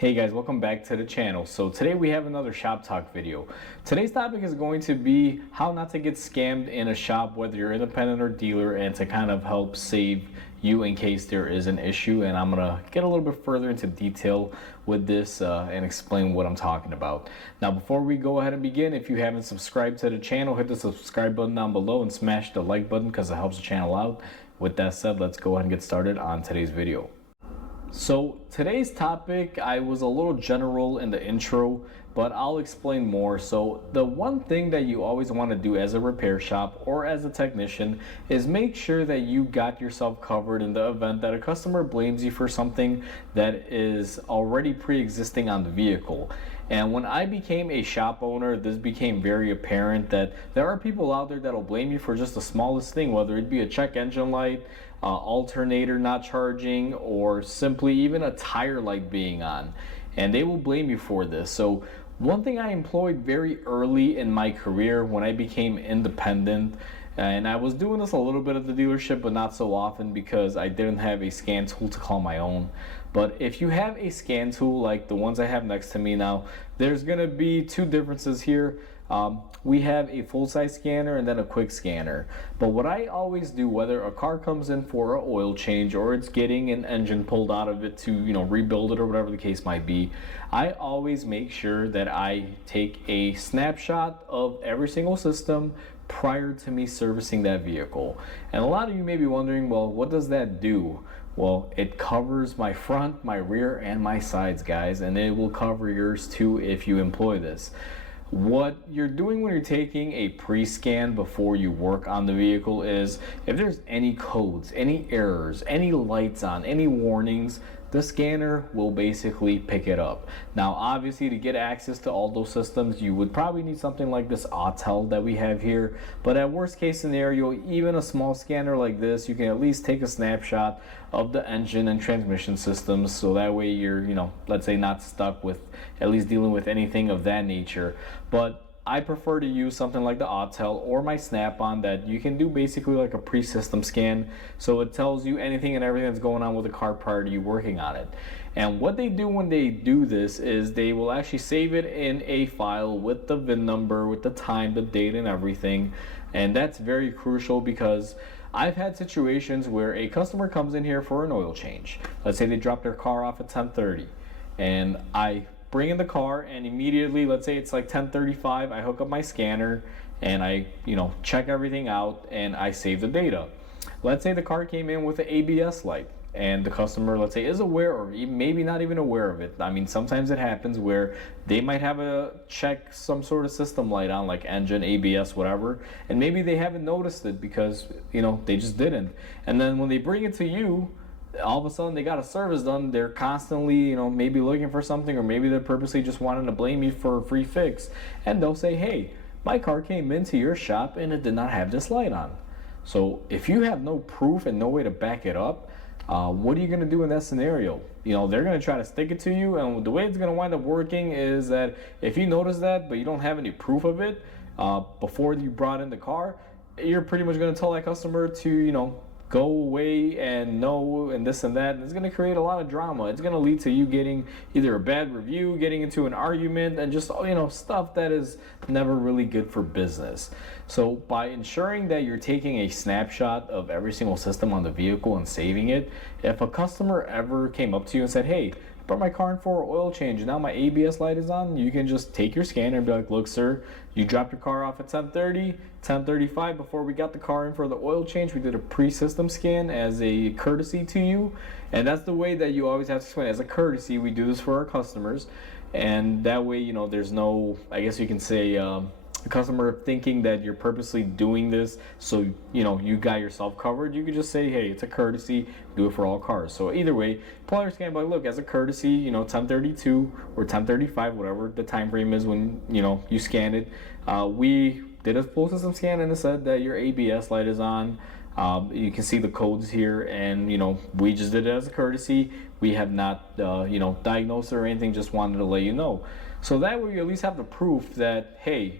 Hey guys, welcome back to the channel. So today we have another shop talk video. Today's topic is going to be how not to get scammed in a shop, whether you're independent or dealer, and to kind of help save you in case there is an issue. And I'm gonna get a little bit further into detail with this and explain what I'm talking about. Now, before we go ahead and begin, if you haven't subscribed to the channel, hit the subscribe button down below and smash the like button because it helps the channel out. With that said, let's go ahead and get started on today's video. So today's topic, I was a little general in the intro, but I'll explain more. So the one thing that you always want to do as a repair shop or as a technician is make sure that you got yourself covered in the event that a customer blames you for something that is already pre-existing on the vehicle. And when I became a shop owner, this became very apparent that there are people out there that'll blame you for just the smallest thing, whether it be a check engine light, alternator not charging, or simply even a tire light being on, and they will blame you for this. So one thing I employed very early in my career when I became independent, and I was doing this a little bit at the dealership but not so often because I didn't have a scan tool to call my own. But if you have a scan tool like the ones I have next to me now, there's gonna be two differences here. We have a full-size scanner and then a quick scanner. But what I always do, whether a car comes in for an oil change or it's getting an engine pulled out of it to, rebuild it or whatever the case might be, I always make sure that I take a snapshot of every single system prior to me servicing that vehicle. And a lot of you may be wondering, well, what does that do? Well, it covers my front, my rear, and my sides, guys, and it will cover yours too if you employ this. What you're doing when you're taking a pre-scan before you work on the vehicle is if there's any codes, any errors, any lights on, any warnings, the scanner will basically pick it up. Now, obviously, to get access to all those systems, you would probably need something like this Autel that we have here. But at worst case scenario, even a small scanner like this, you can at least take a snapshot of the engine and transmission systems, so that way you're, let's say not stuck with at least dealing with anything of that nature. But I prefer to use something like the Autel or my Snap-on that you can do basically like a pre-system scan, so it tells you anything and everything that's going on with the car prior to you working on it. And what they do when they do this is they will actually save it in a file with the VIN number, with the time, the date, and everything. And that's very crucial because I've had situations where a customer comes in here for an oil change. Let's say they drop their car off at 10:30 and I bring in the car, and immediately, let's say it's like 10:35, I hook up my scanner and I check everything out and I save the data. Let's say the car came in with an ABS light and the customer, let's say, is aware or maybe not even aware of it. I mean, sometimes it happens where they might have a check some sort of system light on, like engine, ABS, whatever, and maybe they haven't noticed it because they just didn't. And then when they bring it to you, all of a sudden they got a service done, they're constantly maybe looking for something, or maybe they're purposely just wanting to blame you for a free fix, and they'll say, hey, my car came into your shop and it did not have this light on. So if you have no proof and no way to back it up, what are you going to do in that scenario? They're going to try to stick it to you, and the way it's going to wind up working is that if you notice that but you don't have any proof of it before you brought in the car, you're pretty much going to tell that customer to go away and no and this and that, and it's going to create a lot of drama. It's going to lead to you getting either a bad review, getting into an argument, and just stuff that is never really good for business. So by ensuring that you're taking a snapshot of every single system on the vehicle and saving it, if a customer ever came up to you and said, hey, I brought my car in for an oil change and now my ABS light is on, you can just take your scanner and be like, look sir, you dropped your car off at 10:30, 10:35, before we got the car in for the oil change, we did a pre-system scan as a courtesy to you. And that's the way that you always have to explain. As a courtesy, we do this for our customers, and that way there's no, I guess you can say, the customer thinking that you're purposely doing this so you got yourself covered. You could just say, hey, it's a courtesy, do it for all cars. So either way, pull out your scan, but look, as a courtesy, 10:32 or 10:35, whatever the time frame is when you scan it, we did a full system scan and it said that your ABS light is on. You can see the codes here, and we just did it as a courtesy. We have not diagnosed it or anything, just wanted to let you know. So that way you at least have the proof that, hey,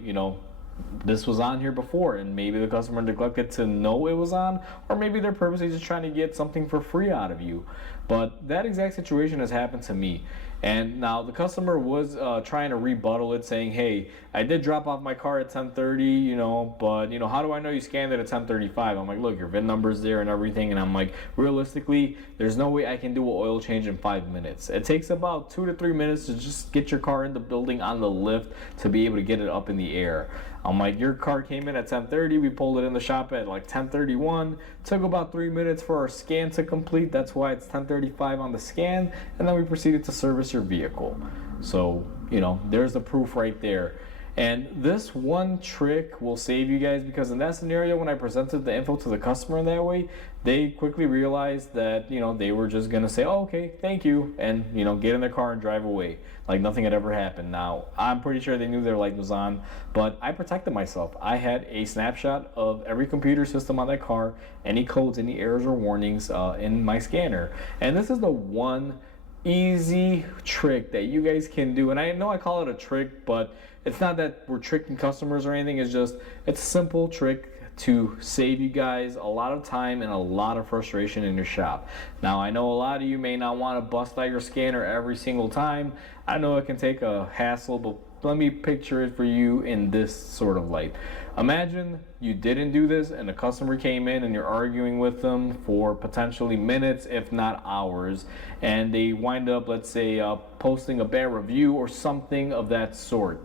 this was on here before, and maybe the customer neglected to know it was on, or maybe they're purposely just trying to get something for free out of you. But that exact situation has happened to me. And now the customer was trying to rebuttal it, saying, hey, I did drop off my car at 10:30, but how do I know you scanned it at 10:35? I'm like, look, your VIN number's there and everything. And I'm like, realistically, there's no way I can do an oil change in 5 minutes. It takes about 2 to 3 minutes to just get your car in the building on the lift to be able to get it up in the air. I'm like, your car came in at 10:30. We pulled it in the shop at like 10:31. Took about 3 minutes for our scan to complete. That's why it's 10:35 on the scan. And then we proceeded to service your vehicle. So, there's the proof right there. And this one trick will save you guys, because in that scenario, when I presented the info to the customer in that way, they quickly realized that, they were just going to say, oh, okay, thank you, and, get in their car and drive away like nothing had ever happened. Now, I'm pretty sure they knew their light was on, but I protected myself. I had a snapshot of every computer system on that car, any codes, any errors or warnings in my scanner. And this is the one easy trick that you guys can do. And I know I call it a trick, but it's not that we're tricking customers or anything. It's a simple trick to save you guys a lot of time and a lot of frustration in your shop. Now, I know a lot of you may not want to bust out your scanner every single time. I know it can take a hassle, but let me picture it for you in this sort of light. Imagine you didn't do this and a customer came in and you're arguing with them for potentially minutes, if not hours, and they wind up, let's say, posting a bad review or something of that sort.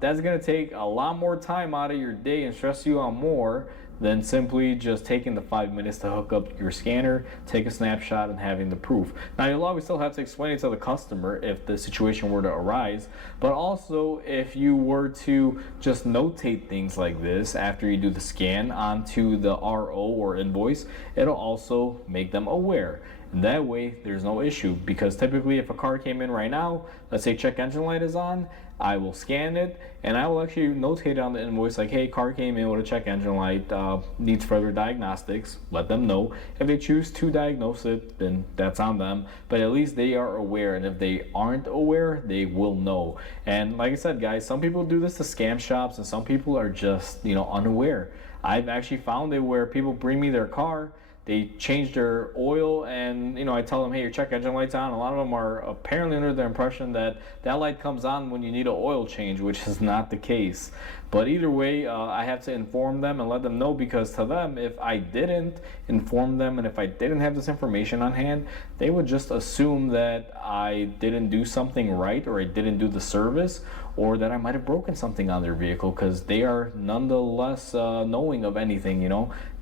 That's going to take a lot more time out of your day and stress you out more than simply just taking the 5 minutes to hook up your scanner, take a snapshot, and having the proof. Now, you'll always still have to explain it to the customer if the situation were to arise, but also if you were to just notate things like this after you do the scan onto the RO or invoice, it'll also make them aware. And that way, there's no issue, because typically if a car came in right now, let's say check engine light is on, I will scan it and I will actually notate it on the invoice like, hey, car came in with a check engine light, needs further diagnostics. Let them know. If they choose to diagnose it, then that's on them, but at least they are aware. And if they aren't aware, they will know. And like I said, guys, some people do this to scam shops and some people are just unaware. I've actually found it where people bring me their car, they change their oil, and I tell them, hey, your check engine light's on. A lot of them are apparently under the impression that that light comes on when you need an oil change, which is not the case. But either way, I have to inform them and let them know, because to them, if I didn't inform them and if I didn't have this information on hand, they would just assume that I didn't do something right, or I didn't do the service, or that I might have broken something on their vehicle, because they are nonetheless knowing of anything.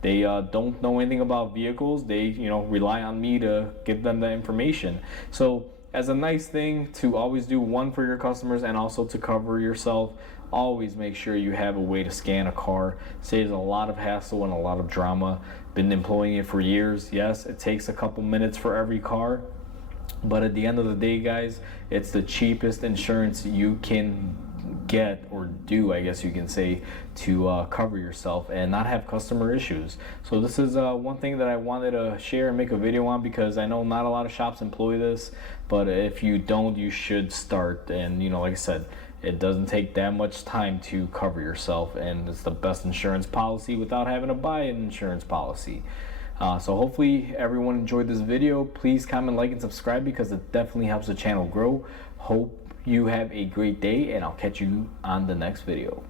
They don't know anything about vehicles. They rely on me to give them the information. So as a nice thing to always do, one, for your customers, and also to cover yourself, always make sure you have a way to scan a car. Saves a lot of hassle and a lot of drama. Been employing it for years. Yes, it takes a couple minutes for every car, but at the end of the day, guys, it's the cheapest insurance you can get, or do, I guess you can say, to cover yourself and not have customer issues. So this is one thing that I wanted to share and make a video on, because I know not a lot of shops employ this, but if you don't, you should start. And like I said, it doesn't take that much time to cover yourself, and it's the best insurance policy without having to buy an insurance policy. So hopefully everyone enjoyed this video. Please comment, like, and subscribe, because it definitely helps the channel grow. Hope you have a great day, and I'll catch you on the next video.